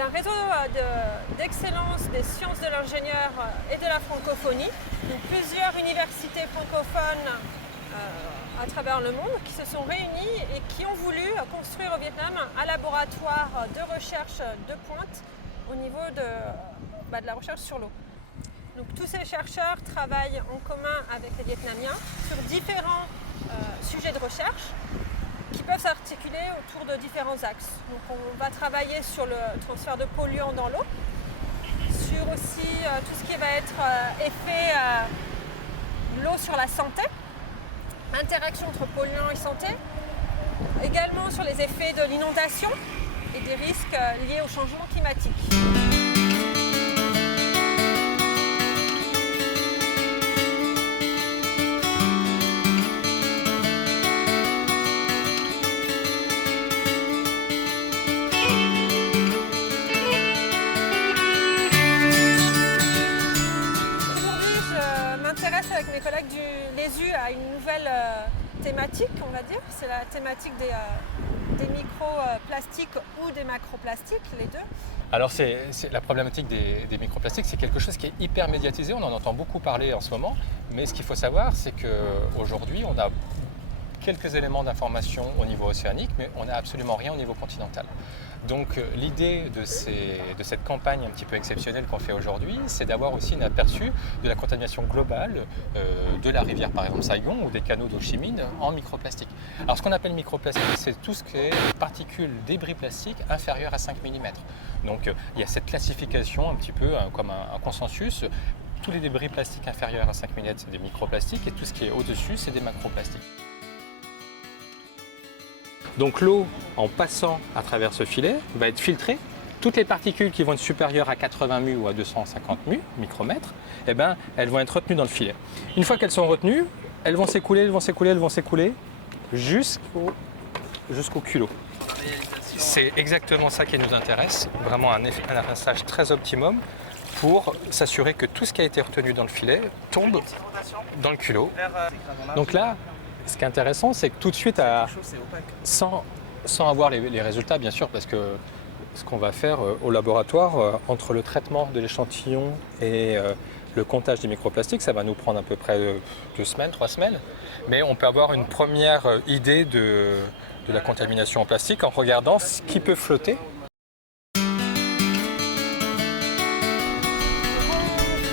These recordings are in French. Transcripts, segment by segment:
d'un réseau d'excellence des sciences de l'ingénieur et de la francophonie. Donc, plusieurs universités francophones à travers le monde qui se sont réunies et qui ont voulu construire au Vietnam un laboratoire de recherche de pointe au niveau de la recherche sur l'eau. Donc, tous ces chercheurs travaillent en commun avec les Vietnamiens sur différents sujets de recherche qui peuvent s'articuler autour de différents axes. Donc, on va travailler sur le transfert de polluants dans l'eau, sur aussi tout ce qui va être effet de l'eau sur la santé, interaction entre polluants et santé, également sur les effets de l'inondation et des risques liés au changement climatique. Avec mes collègues du LESU à une nouvelle thématique, on va dire. C'est la thématique des microplastiques ou des macroplastiques, les deux. Alors la problématique des microplastiques, c'est quelque chose qui est hyper médiatisé, on en entend beaucoup parler en ce moment, mais ce qu'il faut savoir, c'est qu'aujourd'hui, on a quelques éléments d'information au niveau océanique, mais on n'a absolument rien au niveau continental. Donc l'idée de cette campagne un petit peu exceptionnelle qu'on fait aujourd'hui, c'est d'avoir aussi un aperçu de la contamination globale de la rivière, par exemple Saigon, ou des canaux d'Ho Chi Minh en microplastique. Alors ce qu'on appelle microplastique, c'est tout ce qui est particules, débris plastiques inférieurs à 5 mm. Donc il y a cette classification un petit peu comme un consensus. Tous les débris plastiques inférieurs à 5 mm, c'est des microplastiques, et tout ce qui est au-dessus, c'est des macroplastiques. Donc l'eau, en passant à travers ce filet, va être filtrée. Toutes les particules qui vont être supérieures à 80 mu ou à 250 mu, micromètres, eh ben, elles vont être retenues dans le filet. Une fois qu'elles sont retenues, elles vont s'écouler, jusqu'au culot. C'est exactement ça qui nous intéresse, vraiment un arrosage très optimum pour s'assurer que tout ce qui a été retenu dans le filet tombe dans le culot. Donc là, ce qui est intéressant, c'est que tout de suite, sans avoir les résultats, bien sûr, parce que ce qu'on va faire au laboratoire, entre le traitement de l'échantillon et le comptage des microplastiques, ça va nous prendre à peu près 2 semaines, 3 semaines. Mais on peut avoir une première idée de la contamination en plastique en regardant ce qui peut flotter. On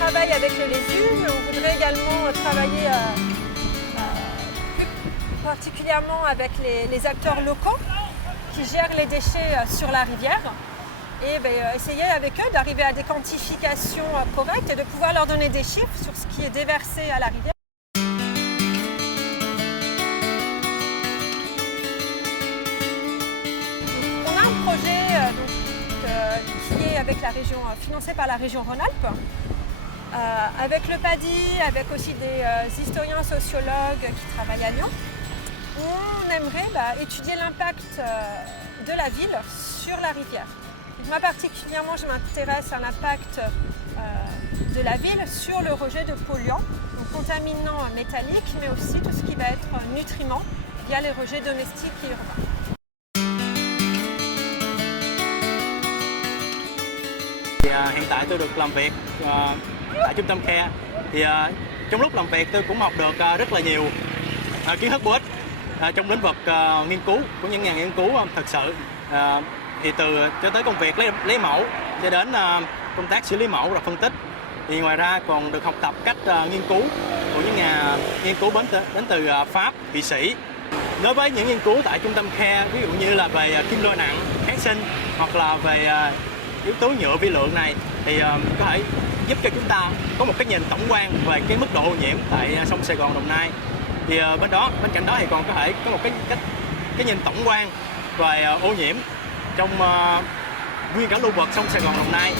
travaille avec le LESU, mais on voudrait également travailler particulièrement avec les acteurs locaux qui gèrent les déchets sur la rivière et essayer avec eux d'arriver à des quantifications correctes et de pouvoir leur donner des chiffres sur ce qui est déversé à la rivière. On a un projet qui est avec la région, financé par la région Rhône-Alpes, avec le PADI, avec aussi des historiens sociologues qui travaillent à Lyon. On aimerait étudier l'impact de la ville sur la rivière. Moi particulièrement, je m'intéresse à l'impact de la ville sur le rejet de polluants, donc contaminants métalliques, mais aussi tout ce qui va être nutriments via les rejets domestiques et urbains. Hiện tại tôi được làm việc tại trung tâm CARE. Trong lúc làm việc tôi cũng học được rất là nhiều kiến thức bổ ích trong lĩnh vực nghiên cứu của những nhà nghiên cứu thực sự. Thì cho tới công việc lấy mẫu cho đến công tác xử lý mẫu và phân tích. Thì ngoài ra còn được học tập cách nghiên cứu của những nhà nghiên cứu đến từ Pháp, Thụy Sĩ. Đối với những nghiên cứu tại trung tâm CARE, ví dụ như là về kim loại nặng, kháng sinh hoặc là về yếu tố nhựa vi lượng này, thì có thể giúp cho chúng ta có một cái nhìn tổng quan về cái mức độ ô nhiễm tại sông Sài Gòn, Đồng Nai. Thì bên cạnh đó thì còn có thể có một cái nhìn tổng quan về ô nhiễm trong nguyên cả lưu vực sông Sài Gòn, Đồng Nai.